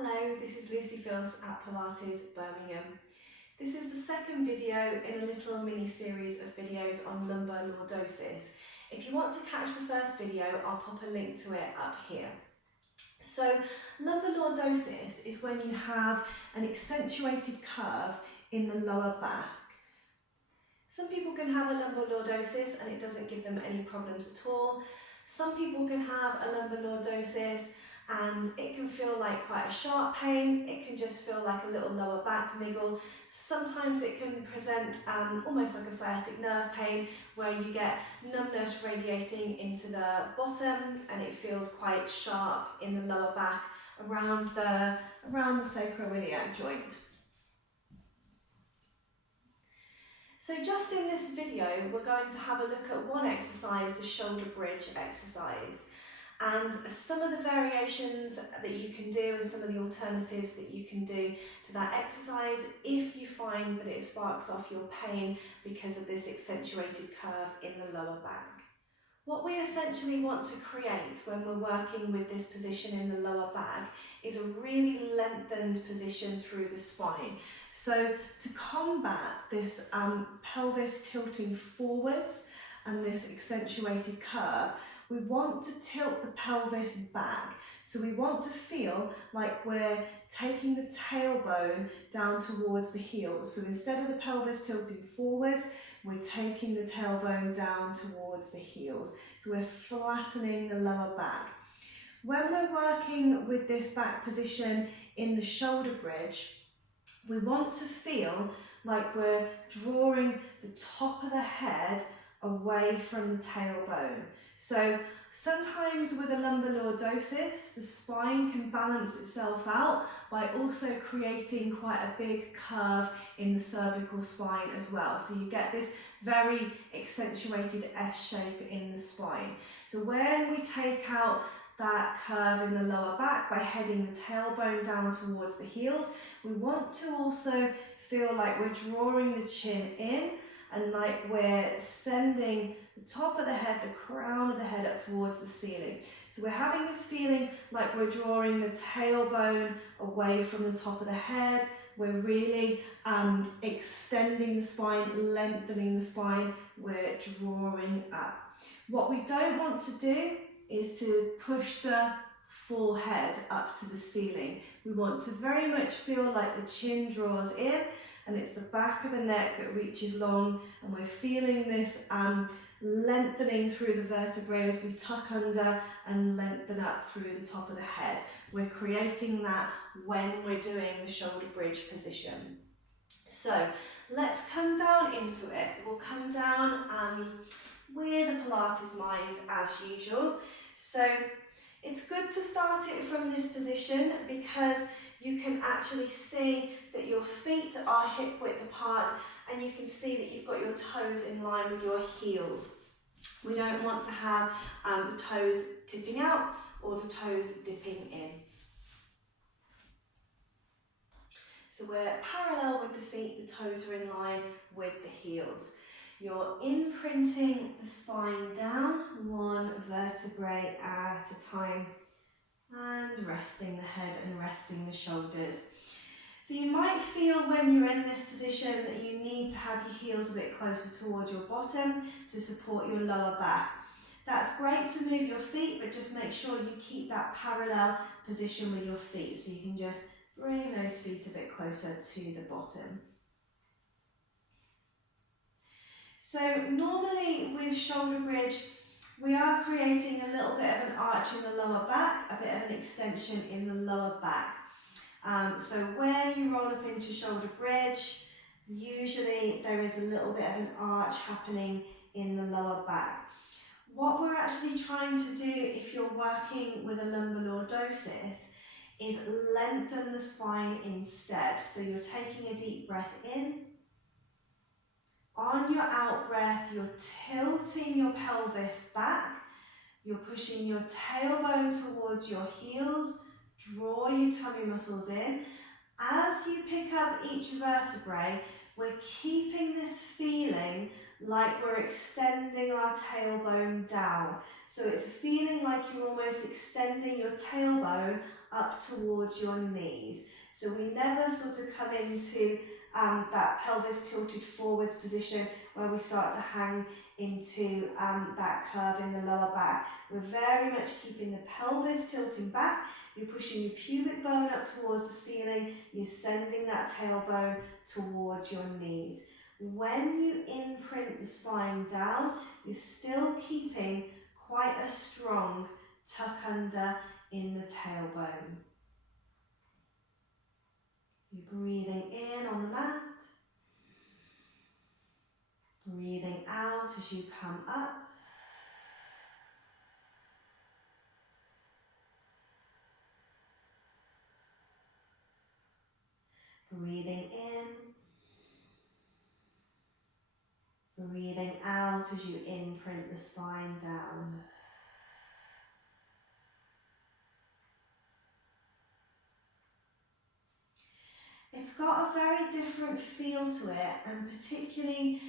Hello, this is Filce at Pilates Birmingham. This is the second video in a little mini-series of videos on lumbar lordosis. If you want to catch the first video, I'll pop a link to it up here. So, lumbar lordosis is when you have an accentuated curve in the lower back. Some people can have a lumbar lordosis and it doesn't give them any problems at all. Some people can have a lumbar lordosis and it can feel like quite a sharp pain. It can just feel like a little lower back niggle. Sometimes it can present almost like a sciatic nerve pain where you get numbness radiating into the bottom and it feels quite sharp in the lower back around the sacroiliac joint. So just in this video, we're going to have a look at one exercise, the shoulder bridge exercise, and some of the variations that you can do and some of the alternatives that you can do to that exercise if you find that it sparks off your pain because of this accentuated curve in the lower back. What we essentially want to create when we're working with this position in the lower back is a really lengthened position through the spine. So to combat this pelvis tilting forwards and this accentuated curve, we want to tilt the pelvis back. So we want to feel like we're taking the tailbone down towards the heels. So instead of the pelvis tilting forwards, we're taking the tailbone down towards the heels. So we're flattening the lower back. When we're working with this back position in the shoulder bridge, we want to feel like we're drawing the top of the head away from the tailbone. So sometimes with a lumbar lordosis, the spine can balance itself out by also creating quite a big curve in the cervical spine as well. So you get this very accentuated S shape in the spine. So when we take out that curve in the lower back by heading the tailbone down towards the heels, we want to also feel like we're drawing the chin in and like we're sending the top of the head, the crown of the head up towards the ceiling. So we're having this feeling like we're drawing the tailbone away from the top of the head. We're really extending the spine, lengthening the spine. We're drawing up. What we don't want to do is to push the forehead up to the ceiling. We want to very much feel like the chin draws in and it's the back of the neck that reaches long, and we're feeling this lengthening through the vertebrae as we tuck under and lengthen up through the top of the head. We're creating that when we're doing the shoulder bridge position. So let's come down into it. We'll come down with a Pilates mind as usual. So it's good to start it from this position because you can actually see that your feet are hip width apart and you can see that you've got your toes in line with your heels. We don't want to have the toes tipping out or the toes dipping in. So we're parallel with the feet, the toes are in line with the heels. You're imprinting the spine down, one vertebrae at a time, and resting the head and resting the shoulders. So you might feel when you're in this position that you need to have your heels a bit closer towards your bottom to support your lower back. That's great to move your feet, but just make sure you keep that parallel position with your feet. So you can just bring those feet a bit closer to the bottom. So normally with shoulder bridge, we are creating a little bit of an arch in the lower back, a bit of an extension in the lower back. So when you roll up into shoulder bridge, usually there is a little bit of an arch happening in the lower back. What we're actually trying to do if you're working with a lumbar lordosis is lengthen the spine instead. So you're taking a deep breath in. On your out breath, you're tilting your pelvis back. You're pushing your tailbone towards your heels. Draw your tummy muscles in. As you pick up each vertebrae, we're keeping this feeling like we're extending our tailbone down. So it's feeling like you're almost extending your tailbone up towards your knees. So we never sort of come into that pelvis tilted forwards position where we start to hang into that curve in the lower back. We're very much keeping the pelvis tilting back. You're pushing your pubic bone up towards the ceiling. You're sending that tailbone towards your knees. When you imprint the spine down, you're still keeping quite a strong tuck under in the tailbone. You're breathing in on the mat. Breathing out as you come up. Breathing in. Breathing out as you imprint the spine down. It's got a very different feel to it, and particularly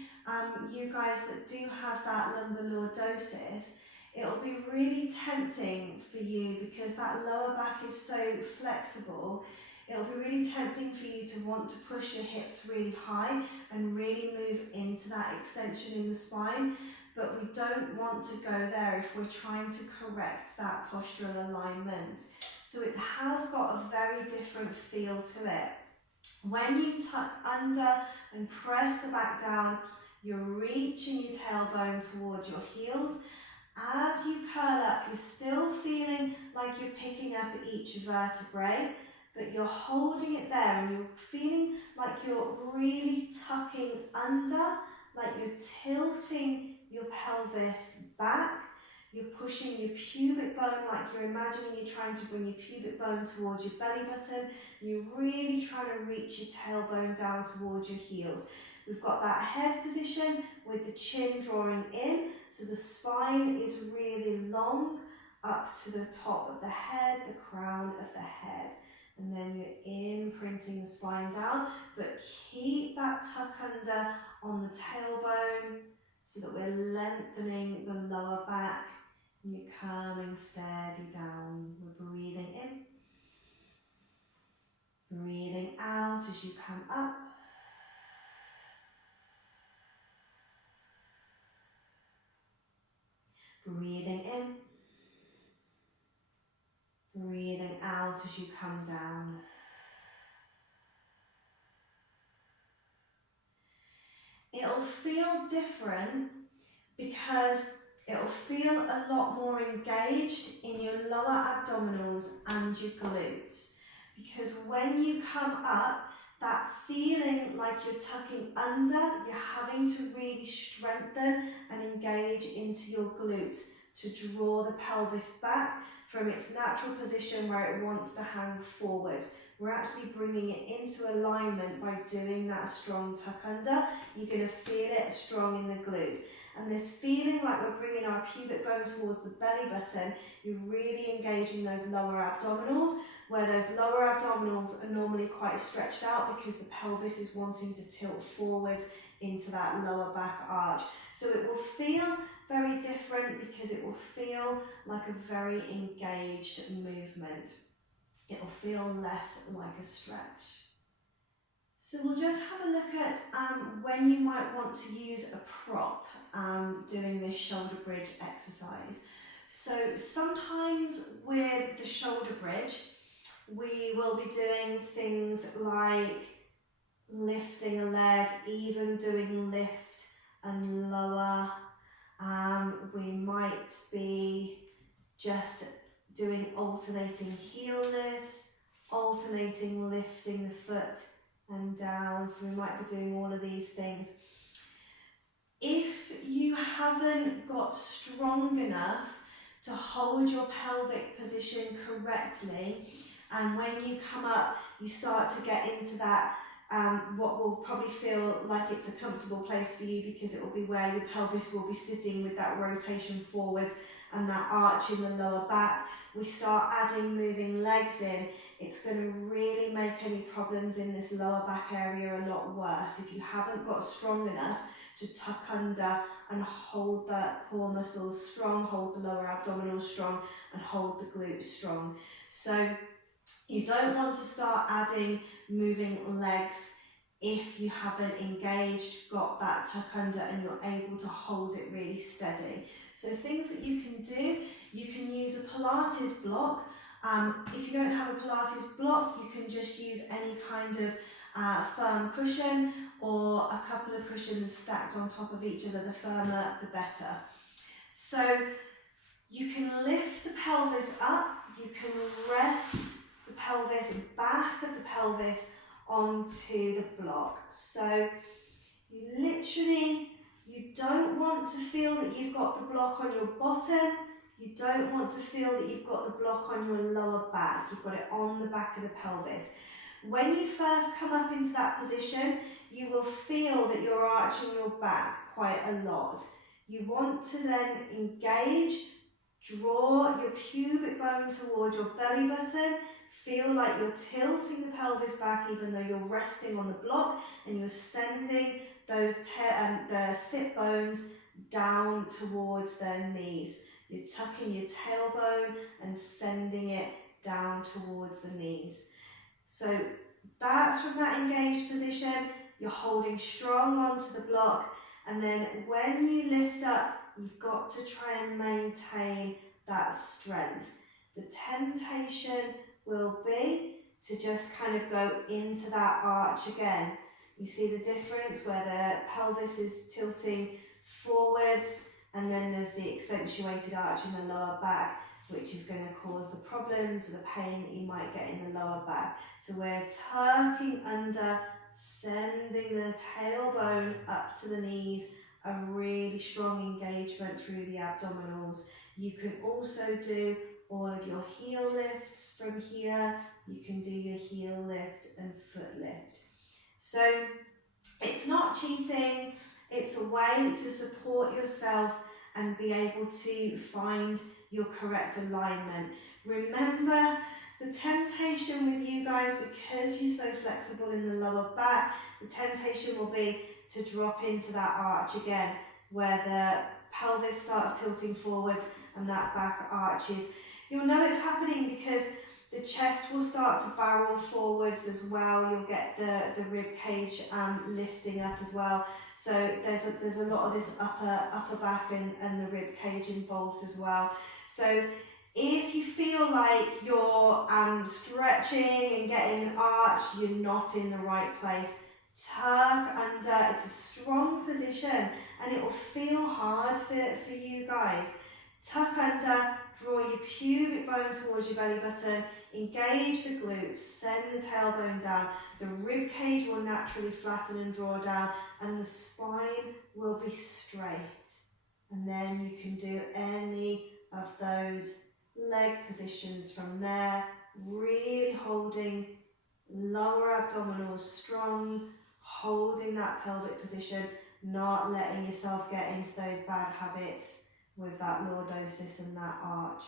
you guys that do have that lumbar lordosis, it'll be really tempting for you because that lower back is so flexible. It'll be really tempting for you to want to push your hips really high and really move into that extension in the spine, but we don't want to go there if we're trying to correct that postural alignment. So it has got a very different feel to it. When you tuck under and press the back down, you're reaching your tailbone towards your heels. As you curl up, you're still feeling like you're picking up at each vertebrae, but you're holding it there and you're feeling like you're really tucking under, like you're tilting your pelvis back. You're pushing your pubic bone like you're imagining you're trying to bring your pubic bone towards your belly button. You're really trying to reach your tailbone down towards your heels. We've got that head position with the chin drawing in, so the spine is really long up to the top of the head, the crown of the head. And then you're imprinting the spine down, but keep that tuck under on the tailbone so that we're lengthening the lower back. And you're coming steady down. We're breathing in. Breathing out as you come up. Breathing in. Breathing out as you come down. It'll feel different because it'll feel a lot more engaged in your lower abdominals and your glutes. Because when you come up, that feeling like you're tucking under, you're having to really strengthen and engage into your glutes to draw the pelvis back from its natural position where it wants to hang forwards. We're actually bringing it into alignment by doing that strong tuck under. You're going to feel it strong in the glutes. And this feeling like we're bringing our pubic bone towards the belly button, you're really engaging those lower abdominals, where those lower abdominals are normally quite stretched out because the pelvis is wanting to tilt forward into that lower back arch. So it will feel very different because it will feel like a very engaged movement. It will feel less like a stretch. So we'll just have a look at when you might want to use a prop doing this shoulder bridge exercise. So sometimes with the shoulder bridge, we will be doing things like lifting a leg, even doing lift and lower. We might be just doing alternating heel lifts, alternating lifting the foot and down. So we might be doing all of these things. If you haven't got strong enough to hold your pelvic position correctly, and when you come up, you start to get into that what will probably feel like it's a comfortable place for you because it will be where your pelvis will be sitting with that rotation forwards and that arch in the lower back. We start adding moving legs in, it's going to really make any problems in this lower back area a lot worse if you haven't got strong enough to tuck under and hold that core muscles strong, hold the lower abdominals strong and hold the glutes strong. So You don't want to start adding moving legs if you haven't engaged, got that tuck under, and you're able to hold it really steady. So things that you can do, you can use a Pilates block. If you don't have a Pilates block, you can just use any kind of firm cushion or a couple of cushions stacked on top of each other. The firmer, the better. So you can lift the pelvis up, you can rest the pelvis, back of the pelvis onto the block. So you don't want to feel that you've got the block on your bottom, you don't want to feel that you've got the block on your lower back, you've got it on the back of the pelvis. When you first come up into that position, you will feel that you're arching your back quite a lot. You want to then engage, draw your pubic bone towards your belly button, feel like you're tilting the pelvis back even though you're resting on the block, and you're sending those the sit bones down towards their knees. You're tucking your tailbone and sending it down towards the knees. So that's from that engaged position. You're holding strong onto the block, and then when you lift up, you've got to try and maintain that strength. The temptation will be to just kind of go into that arch again. You see the difference where the pelvis is tilting forwards, and then there's the accentuated arch in the lower back, which is going to cause the problems, the pain that you might get in the lower back. So we're tucking under, sending the tailbone up to the knees, a really strong engagement through the abdominals. You can also do all of your heel lifts from here. You can do your heel lift and foot lift. So it's not cheating, it's a way to support yourself and be able to find your correct alignment. Remember, the temptation with you guys, because you're so flexible in the lower back, the temptation will be to drop into that arch again, where the pelvis starts tilting forwards and that back arches. You'll know it's happening because the chest will start to barrel forwards as well. You'll get the rib cage lifting up as well. So there's a lot of this upper back and the rib cage involved as well. So if you feel like you're stretching and getting an arch, you're not in the right place. Tuck under. It's a strong position and it will feel hard for you guys. Tuck under, draw your pubic bone towards your belly button, engage the glutes, send the tailbone down. The rib cage will naturally flatten and draw down, and the spine will be straight. And then you can do any of those leg positions from there, really holding lower abdominals strong, holding that pelvic position, not letting yourself get into those bad habits with that lordosis and that arch.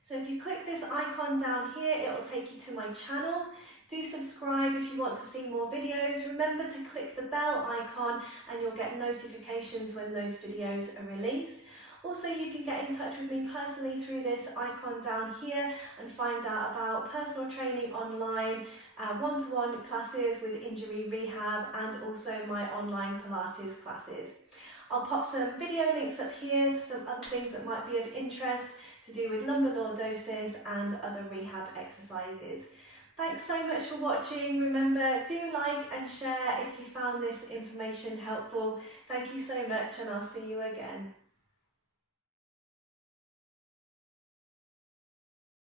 So if you click this icon down here, it will take you to my channel. Do subscribe if you want to see more videos. Remember to click the bell icon and you'll get notifications when those videos are released. Also, you can get in touch with me personally through this icon down here and find out about personal training online, one-to-one classes with injury rehab, and also my online Pilates classes. I'll pop some video links up here to some other things that might be of interest to do with lumbar lordosis and other rehab exercises. Thanks so much for watching. Remember, do like and share if you found this information helpful. Thank you so much, and I'll see you again.